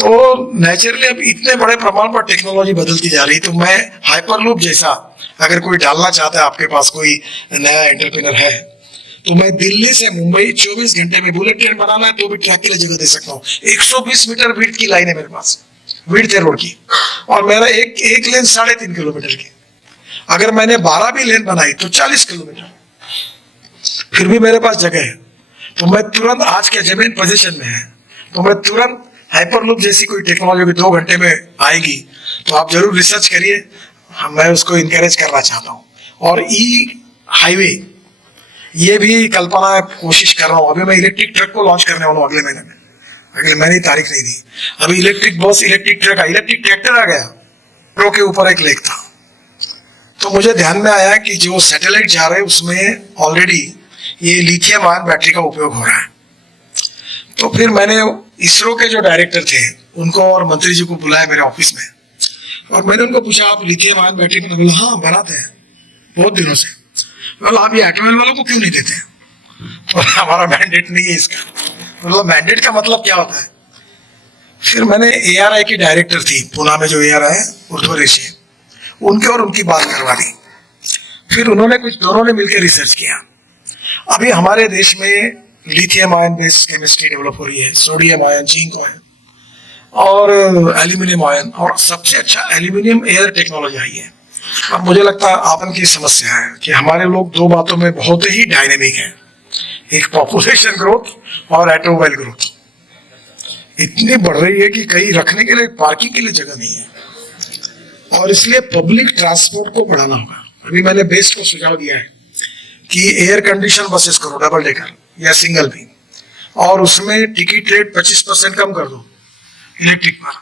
तो नेचुरली अब इतने बड़े प्रमाण पर टेक्नोलॉजी बदलती जा रही, तो मैं हाइपरलूप जैसा अगर कोई डालना चाहता है, आपके पास कोई नया एंटरप्रेन्योर है, तो मैं दिल्ली से मुंबई 24 घंटे में बुलेट ट्रेन बनाना है तो भी ट्रैक के लिए जगह दे सकता हूँ। 120 मीटर विड्थ की लाइन है मेरे पास, विड्थ है रोड की, और मेरा एक लेन 3.5 किलोमीटर की। अगर मैंने 12 भी लेन बनाई तो 40 किलोमीटर, फिर भी मेरे पास जगह है। तो मैं तुरंत, आज के जमीन पोजीशन में है, तो मैं तुरंत हाइपरलूप जैसी कोई टेक्नोलॉजी 2 घंटे में आएगी, तो आप जरूर रिसर्च करिए, मैं उसको इनकरेज करना चाहता हूँ। और ई हाईवे, ये भी कल्पना कोशिश कर रहा हूँ। अभी मैं इलेक्ट्रिक ट्रक को लॉन्च करने वाला हूँ अगले महीने में, अगले महीने ही तारीख नहीं दी। अभी electric bus, electric truck, electric tractor आ गया, प्रो के ऊपर एक लेक था। तो मुझे ध्यान में आया कि जो सैटेलाइट जा रहे हैं उसमें ऑलरेडी ये लिथियम आयन बैटरी का उपयोग हो रहा है। तो फिर मैंने इसरो के जो डायरेक्टर थे उनको और मंत्री जी को बुलाया मेरे ऑफिस में, और मैंने उनको पूछा, आप लिथियम आयन बैटरी बना? बोला हाँ बनाते हैं बहुत दिनों से। बोला आप ये एटॉमिल वालों को क्यों नहीं देते? और हमारा मैंडेट नहीं है इसका। मतलब मैंडेट का मतलब क्या होता है? फिर मैंने ARI की डायरेक्टर थी पुणे में, जो ARI है उर्ध्वरेशी, उनके और उनकी बात करवा दी। फिर उन्होंने दोनों ने मिलकर रिसर्च किया। अभी हमारे देश में lithium ion based chemistry develop हो रही है, सोडियम आयन, जिंक आयन और एल्यूमिनियम आयन, और सबसे अच्छा एल्यूमिनियम एयर टेक्नोलॉजी आई है। और मुझे लगता है आपन की समस्या है कि हमारे लोग 2 बातों में बहुत ही डायनेमिक हैं, एक पॉपुलेशन ग्रोथ और ऑटोमोबाइल ग्रोथ इतनी बढ़ रही है कि कहीं रखने के लिए, पार्किंग के लिए जगह नहीं है, और इसलिए पब्लिक ट्रांसपोर्ट को बढ़ाना होगा। अभी मैंने बेस्ट को सुझाव दिया है कि एयर कंडीशन बसेस करो, डबल डेकर या सिंगल भी, और उसमें टिकट रेट 25% कम कर दो इलेक्ट्रिक पर।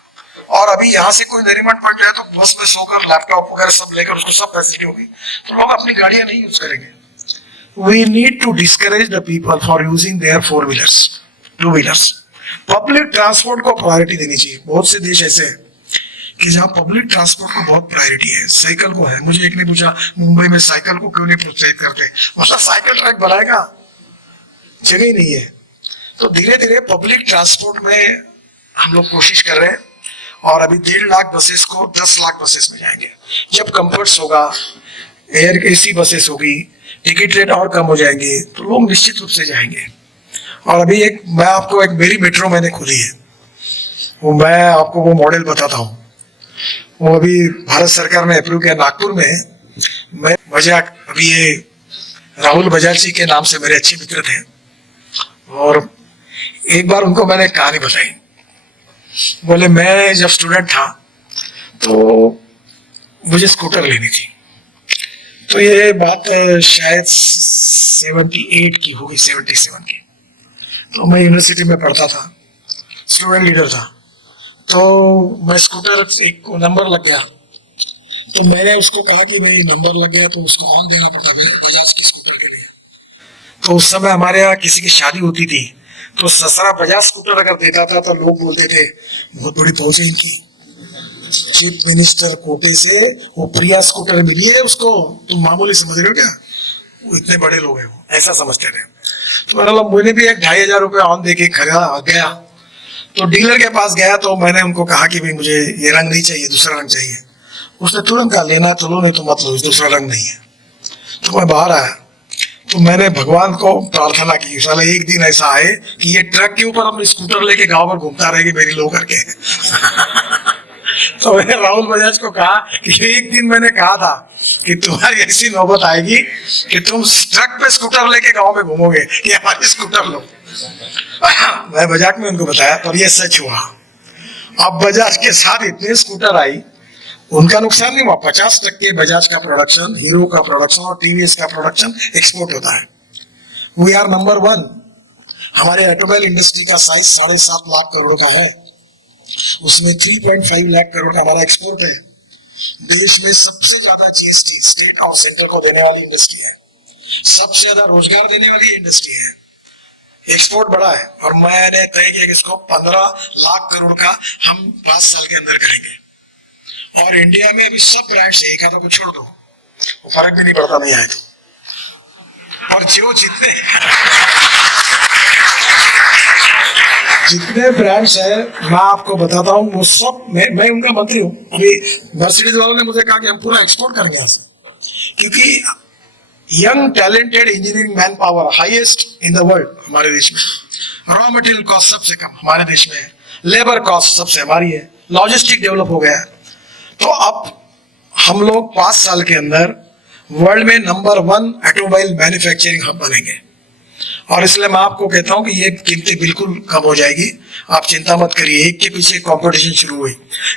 और अभी यहाँ से कोई नरीमन पड़ जाए तो बस में सोकर लैपटॉप वगैरह सब लेकर, उसको सब फैसिलिटी होगी, तो लोग अपनी गाड़ियां नहीं यूज करेंगे। We need to discourage the people for using their 4-wheelers, 2-wheelers. Public transport को प्रायोरिटी देनी चाहिए। बहुत से देश ऐसे हैं कि जहाँ पब्लिक ट्रांसपोर्ट को बहुत प्रायोरिटी है, साइकिल को है। मुझे एक ने पूछा, मुंबई में साइकिल को क्यों नहीं प्रोत्साहित करते? मतलब साइकिल ट्रैक बनाएगा, जगह ही नहीं है। तो धीरे धीरे पब्लिक ट्रांसपोर्ट में हम लोग कोशिश कर रहे हैं, और अभी 1.5 लाख बसेस को 10 लाख बसेस में जाएंगे। जब कंफर्ट्स होगा, एयर AC बसेस होगी, टिकट रेट और कम हो जाएंगे, तो लोग निश्चित रूप से जाएंगे। और अभी मैं आपको एक मेरी मेट्रो मैंने खुली है, वो मैं आपको वो मॉडल बताता हूँ। वो अभी भारत सरकार ने अप्रूव किया नागपुर में। मैं बजाज, अभी ये राहुल बजाज जी के नाम से मेरे अच्छे मित्र थे, और एक बार उनको मैंने कहानी बताई। बोले मैं जब स्टूडेंट था तो मुझे स्कूटर लेनी थी। तो ये बात शायद 78 की होगी, 77 की। तो मैं यूनिवर्सिटी में पढ़ता था, स्टूडेंट लीडर था। तो मैं स्कूटर, एक नंबर लग गया, तो मैंने उसको कहा कि भाई नंबर लग गया तो उसको ऑन देना पड़ता है बजाज की स्कूटर के लिए। तो उस समय हमारे यहाँ किसी की शादी होती थी, तो ससुरा बजाज स्कूटर अगर देता था तो लोग बोलते थे बहुत बड़ी पहुंच है इनकी, चीफ मिनिस्टर कोटे से वो प्रिया स्कूटर मिली है उसको, तुम मामूली समझ रहे हो क्या? वो इतने बड़े लोग हैं, वो ऐसा समझते थे। तो मतलब मैंने भी एक 2,500 रुपये ऑन दे के खरीदा गया। तो डीलर के पास गया, तो मैंने उनको कहा कि भाई मुझे ये रंग नहीं चाहिए, दूसरा रंग चाहिए। उसने तुरंत कहा लेना तो लो, नहीं तो मत लो, दूसरा रंग नहीं है। तो मैं बाहर आया, तो मैंने भगवान को प्रार्थना की, साला एक दिन ऐसा आए कि ये ट्रक के ऊपर अपनी स्कूटर लेके गांव में घूमता रहेगी मेरी लो करके। तो मैंने राहुल बजाज को कहा कि एक दिन मैंने कहा था कि तुम्हारी ऐसी नौबत आएगी कि तुम ट्रक पे स्कूटर लेके गांव में घूमोगे, कि हमारी स्कूटर लो। मैं मजाक में उनको बताया, पर ये सच हुआ। अब बजाज के साथ इतने स्कूटर आई, उनका नुकसान नहीं हुआ। 50% बजाज का प्रोडक्शन, हीरो का प्रोडक्शन और TVS का प्रोडक्शन एक्सपोर्ट होता है। We are number 1। हमारे ऑटोमोबाइल इंडस्ट्री का साइज 7.5 लाख करोड़ का है, उसमें 3.5 लाख करोड़ का हमारा एक्सपोर्ट है। देश में सबसे ज्यादा GST स्टेट और सेंटर को देने वाली इंडस्ट्री है, सबसे ज्यादा रोजगार देने वाली इंडस्ट्री है, एक्सपोर्ट बड़ा है। और मैंने तय किया कि इसको 15 लाख करोड़ का हम 5 साल के अंदर करेंगे। और इंडिया में भी सब ब्रांड से, एक आधा को छोड़ दो, वो फर्क भी नहीं पड़ता नहीं आए तो। और जो जितने जितने ब्रांड्स है मैं आपको बताता हूँ वो सब मैं उनका मंत्री हूँ। अभी मर्सिडीज वालों ने मुझे कहा कि हम पूरा एक्सपोर्ट करेंगे यहाँ से, क्योंकि young talented engineering man power highest in the world हमारे देश में, रॉ मटेरियल कॉस्ट सबसे कम हमारे देश में है, लेबर कॉस्ट सबसे हमारी है, लॉजिस्टिक डेवलप हो गया है। तो अब हम लोग 5 साल के अंदर वर्ल्ड में नंबर 1 ऑटोमोबाइल मैन्युफैक्चरिंग हब बनेंगे। और इसलिए मैं आपको कहता हूं कि ये कीमतें बिल्कुल कम हो जाएगी, आप चिंता मत करिए। एक के पीछे कंपटीशन शुरू हुई,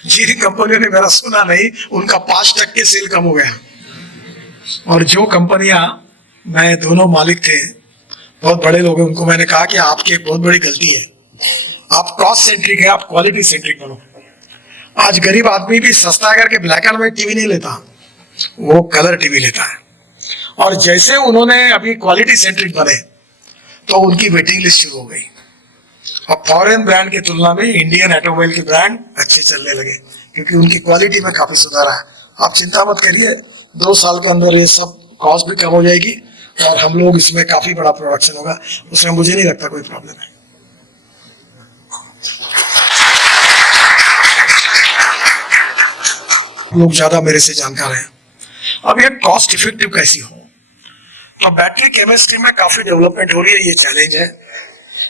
जिन कंपनियों ने मेरा सुना नहीं उनका 5% सेल कम हो गया। और जो कंपनियां, मैं दोनों मालिक थे, बहुत बड़े लोग हैं, उनको मैंने कहा कि आपकी एक बहुत बड़ी गलती है, आप कॉस्ट सेंट्रिक है, आप क्वालिटी सेंट्रिक बनो। आज गरीब आदमी भी सस्ता करके ब्लैक एंड व्हाइट टीवी नहीं लेता, वो कलर टीवी लेता है। और जैसे उन्होंने अभी क्वालिटी सेंट्रिक बने तो उनकी वेटिंग लिस्ट शुरू हो गई। और फॉरेन ब्रांड की तुलना में इंडियन ऑटोमोबाइल के ब्रांड अच्छे चलने लगे, क्योंकि उनकी क्वालिटी में काफी सुधार है। आप चिंता मत करिए, 2 साल के अंदर ये सब कॉस्ट भी कम हो जाएगी और हम लोग इसमें काफी बड़ा प्रोडक्शन होगा, उसमें मुझे नहीं लगता कोई प्रॉब्लम है। लोग ज्यादा मेरे से जानकार हैं। अब ये कॉस्ट इफेक्टिव कैसी हो, तो बैटरी केमिस्ट्री में काफी डेवलपमेंट हो रही है, ये चैलेंज है।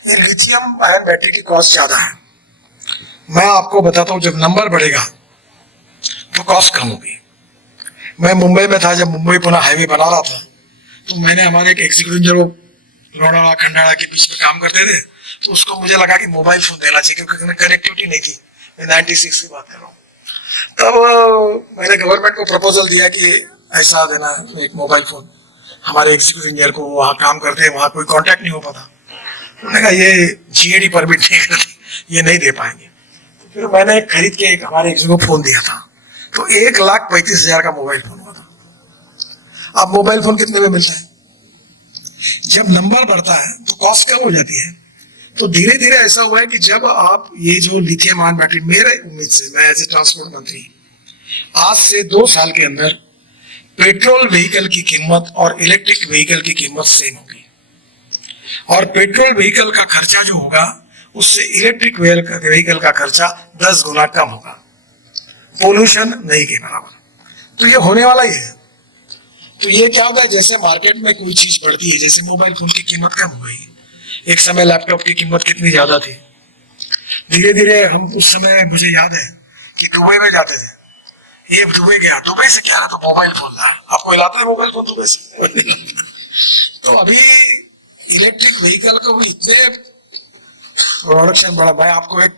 ये लिथियम आयन बैटरी की कॉस्ट ज्यादा है। मैं आपको बताता हूँ, जब नंबर बढ़ेगा तो कॉस्ट कम होगी। मैं मुंबई में था, जब मुंबई पुणे हाईवे बना रहा था, तो मैंने हमारे एक एग्जीक्यूटिव इंजीनियर लोनावाला खंडाला के बीच में काम करते थे, तो उसको मुझे लगा कि मोबाइल फोन देना चाहिए, क्योंकि कनेक्टिविटी नहीं थी। मैं 96 की बात कर रहा हूँ। तब मैंने गवर्नमेंट को प्रपोजल दिया कि ऐसा देना एक मोबाइल फोन हमारे एग्जीक्यूटिव इंजीनियर को, वहाँ काम करते हैं, वहाँ कोई कांटेक्ट नहीं हो पाता। उन्होंने कहा ये जीएडी परमिट नहीं करती, ये नहीं दे पाएंगे। तो फिर मैंने खरीद के एक हमारे एग्जीक्यूटिव को फोन दिया था, तो 1,35,000 का मोबाइल फोन हुआ था। अब मोबाइल फोन कितने में मिलता है? जब नंबर बढ़ता है तो कॉस्ट कम हो जाती है। तो धीरे धीरे ऐसा हुआ है कि जब आप ये जो लिथियम आयन बैटरी, मेरे उम्मीद से, मैं एज ए ट्रांसपोर्ट मंत्री, आज से 2 साल के अंदर पेट्रोल व्हीकल की कीमत और इलेक्ट्रिक व्हीकल की कीमत सेम होगी। और पेट्रोल व्हीकल का खर्चा जो होगा उससे इलेक्ट्रिक व्हीकल का खर्चा 10 गुना कम होगा, पोल्यूशन नहीं के बराबर। तो ये होने वाला ही है। तो ये क्या होगा, जैसे मार्केट में कोई चीज बढ़ती है, जैसे मोबाइल फोन की कीमत कम हो गई, एक समय लैपटॉप की कीमत कितनी ज्यादा थी, धीरे धीरे हम, उस समय मुझे याद है कि दुबई में जाते थे, ये दुबई गया, दुबई से क्या रहा, तो मोबाइल फोन ला, आपको लाता है मोबाइल फोन दुबई से? तो अभी इलेक्ट्रिक व्हीकल को भी इतने प्रोडक्शन बढ़ा। मैं आपको एक